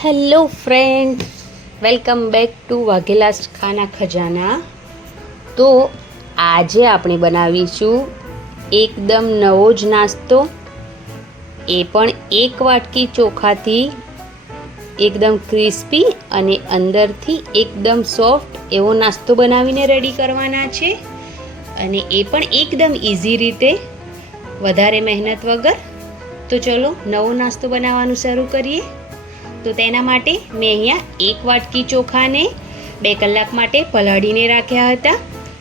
Hello friend, welcome back to Vaghela's ખાના ખજાના. તો આજે આપણે બનાવીશું એકદમ નવો જ નાસ્તો, એ પણ એક વાટકી ચોખાથી એકદમ ક્રિસ્પી અને અંદરથી એકદમ સોફ્ટ એવો નાસ્તો બનાવીને રેડી કરવાના છે. અને એ પણ એકદમ ઇઝી રીતે, વધારે મહેનત વગર. તો ચલો નવો નાસ્તો બનાવવાનું શરૂ કરીએ. તો તેના માટે મેં અહીંયા એક વાટકી ચોખાને 2 કલાક માટે પલાળીને રાખ્યા હતા.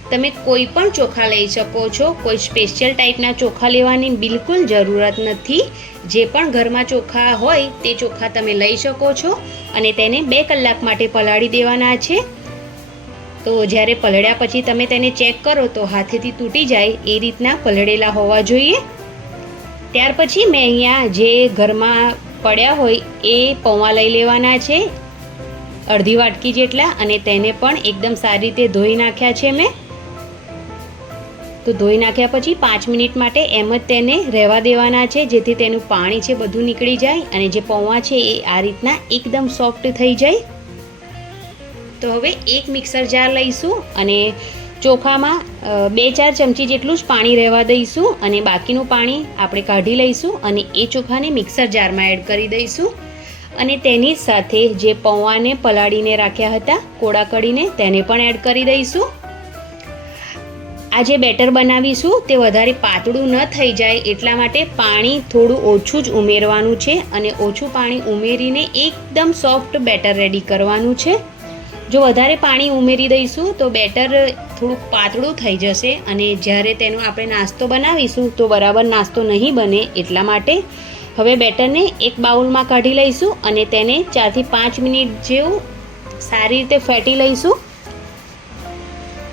તમે કોઈ પણ ચોખા લઈ શકો છો, કોઈ સ્પેશિયલ ટાઈપના ચોખા લેવાની બિલકુલ જરૂરત નથી. જે પણ ઘરમાં ચોખા હોય તે ચોખા તમે લઈ શકો છો અને તેને 2 કલાક માટે પલાળી દેવાના છે. તો જ્યારે પલળ્યા પછી તમે તેને ચેક કરો તો હાથેથી તૂટી જાય એ રીતના પલળેલા હોવા જોઈએ. ત્યાર પછી મેં અહીંયા જે ઘરમાં પડ્યા હોય એ પૌવા લઈ લેવાના છે, અડધી વાટકી જેટલા, અને તેને પણ એકદમ સારી રીતે ધોઈ નાખ્યા છે મેં. તો ધોઈ નાખ્યા પછી 5 મિનિટ માટે એમ જ તેને રહેવા દેવાના છે, જેથી તેનું પાણી છે બધું નીકળી જાય અને જે પૌવા છે એ આ રીતના એકદમ સોફ્ટ થઈ જાય. તો હવે એક મિક્સર જાર લઈશું અને ચોખામાં 2-4 ચમચી જેટલું જ પાણી રહેવા દઈશું અને બાકીનું પાણી આપણે કાઢી લઈશું અને એ ચોખાને મિક્સર જારમાં એડ કરી દઈશું. અને તેની સાથે જે પૌવાને પલાળીને રાખ્યા હતા કોળા કરીને તેને પણ એડ કરી દઈશું. આ જે બેટર બનાવીશું તે વધારે પાતળું ન થઈ જાય એટલા માટે પાણી થોડું ઓછું જ ઉમેરવાનું છે અને ઓછું પાણી ઉમેરીને એકદમ સોફ્ટ બેટર રેડી કરવાનું છે. જો વધારે પાણી ઉમેરી દઈશું તો બેટર થોડુંક પાતળું થઈ જશે અને જ્યારે તેનો આપણે નાસ્તો બનાવીશું તો બરાબર નાસ્તો નહીં બને. એટલા માટે હવે બેટરને એક બાઉલમાં કાઢી લઈશું અને તેને 4 થી 5 મિનિટ જેવું સારી રીતે ફેટી લઈશું.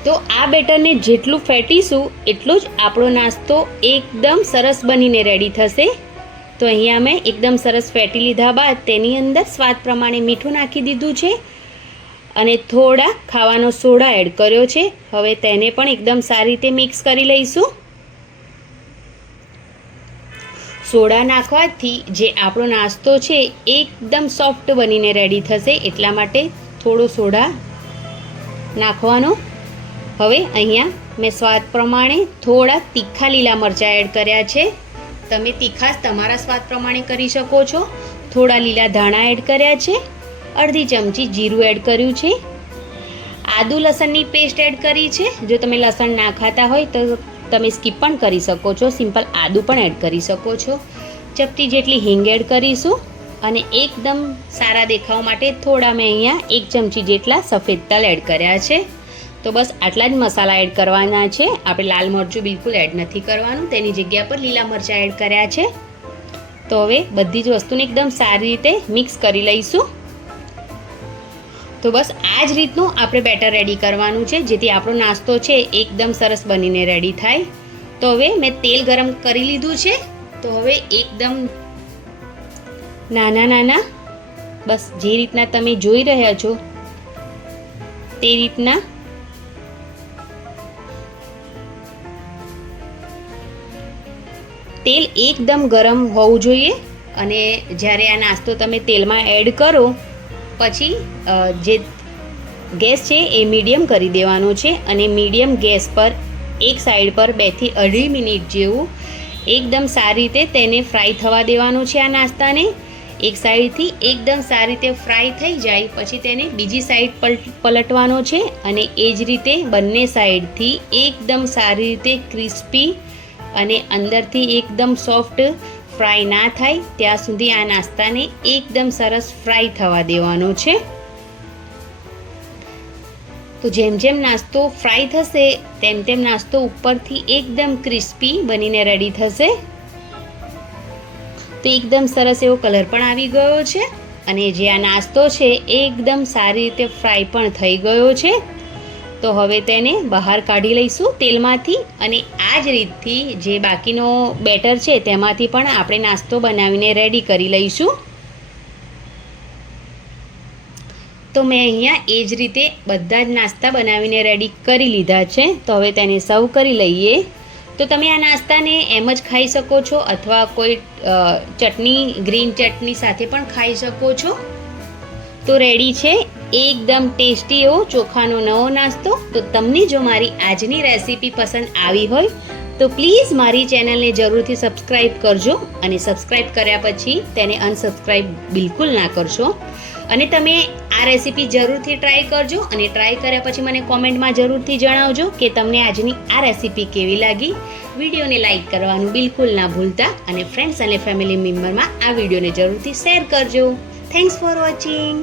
તો આ બેટરને જેટલું ફેટીશું એટલું જ આપણો નાસ્તો એકદમ સરસ બનીને રેડી થશે. તો અહીંયા મેં એકદમ સરસ ફેટી લીધા બાદ તેની અંદર સ્વાદ પ્રમાણે મીઠું નાખી દીધું છે અને થોડા ખાવાનો સોડા એડ કર્યો છે. હવે તેને પણ એકદમ સારી રીતે મિક્સ કરી લઈશું. સોડા નાખવાથી જે આપણો નાસ્તો છે એકદમ સોફ્ટ બનીને રેડી થશે, એટલા માટે થોડો સોડા નાખવાનો. હવે અહીંયા મેં સ્વાદ પ્રમાણે થોડા તીખા લીલા મરચાં એડ કર્યા છે. તમે તીખાશ તમારા સ્વાદ પ્રમાણે કરી શકો છો. થોડા લીલા ધાણા એડ કર્યા છે, અડધી ચમચી જીરું એડ કર્યું છે, આદુ લસણની પેસ્ટ એડ કરી છે. જો તમે લસણ ના ખાતા હોય તો તમે સ્કીપ પણ કરી શકો છો, સિમ્પલ આદુ પણ એડ કરી શકો છો. ચપટી જેટલી હિંગ એડ કરીશું અને એકદમ સારા દેખાવ માટે થોડા મેં અહીંયા 1 ચમચી જેટલા સફેદ તલ એડ કર્યા છે. તો બસ આટલા જ મસાલા એડ કરવાના છે. આપણે લાલ મરચું બિલકુલ એડ નથી કરવાનું, તેની જગ્યા પર લીલા મરચાં એડ કર્યા છે. તો હવે બધી જ વસ્તુને એકદમ સારી રીતે મિક્સ કરી લઈશું. તો બસ આ જ રીતનું આપણે બેટર રેડી કરવાનું છે, જેથી આપણો નાસ્તો છે એકદમ સરસ બનીને રેડી થાય. તો હવે મેં તેલ ગરમ કરી લીધું છે. તો હવે એકદમ નાના બસ જે રીતના તમે જોઈ રહ્યા છો તે રીતના તેલ એકદમ ગરમ હોવું જોઈએ. અને જ્યારે આ નાસ્તો તમે તેલમાં એડ કરો પછી જે ગેસ છે એ મીડિયમ કરી દેવાનો છે અને મીડિયમ ગેસ પર એક સાઈડ પર 2 થી 2.5 મિનિટ જેવું એકદમ સારી રીતે તેને ફ્રાય થવા દેવાનું છે. આ નાસ્તાને એક સાઈડથી એકદમ સારી રીતે ફ્રાય થઈ જાય પછી તેને બીજી સાઈડ પલટવાનો છે અને એ જ રીતે બંને સાઈડથી એકદમ સારી રીતે ક્રિસ્પી અને અંદરથી એકદમ સોફ્ટ ફ્રાય ના થાય ત્યાં સુધી આ નાસ્તાને એકદમ સરસ ફ્રાય થવા દેવાનો છે. તો જેમ જેમ નાસ્તો ફ્રાય થશે તેમ તેમ નાસ્તો ઉપરથી એકદમ ક્રિસ્પી બનીને રેડી થશે. તો એકદમ સરસ એવો કલર પણ આવી ગયો છે અને જે આ નાસ્તો છે એકદમ સારી રીતે ફ્રાય પણ થઈ ગયો છે. તો હવે તેને બહાર કાઢી લઈશું તેલમાંથી અને આ જ રીતથી જે બાકીનો બેટર છે તેમાંથી પણ આપણે નાસ્તો બનાવીને રેડી કરી લઈશું. તો મેં અહીંયા એ જ રીતે બધા જ નાસ્તા બનાવીને રેડી કરી લીધા છે. તો હવે તેને સર્વ કરી લઈએ. તો તમે આ નાસ્તાને એમ જ ખાઈ શકો છો અથવા કોઈ ચટણી, ગ્રીન ચટણી સાથે પણ ખાઈ શકો છો. તો રેડી છે એકદમ ટેસ્ટી એવો ચોખાનો નવો નાસ્તો. તો તમને જો મારી આજની રેસીપી પસંદ આવી હોય તો પ્લીઝ મારી ચેનલને જરૂરથી સબસ્ક્રાઈબ કરજો, અને સબસ્ક્રાઈબ કર્યા પછી તેને અનસબસ્ક્રાઈબ બિલકુલ ના કરશો. અને તમે આ રેસીપી જરૂરથી ટ્રાય કરજો, અને ટ્રાય કર્યા પછી મને કોમેન્ટમાં જરૂરથી જણાવજો કે તમને આજની આ રેસીપી કેવી લાગી. વિડીયોને લાઈક કરવાનું બિલકુલ ના ભૂલતા, અને ફ્રેન્ડ્સ અને ફેમિલી મેમ્બરમાં આ વિડીયોને જરૂરથી શેર કરજો. Thanks for watching.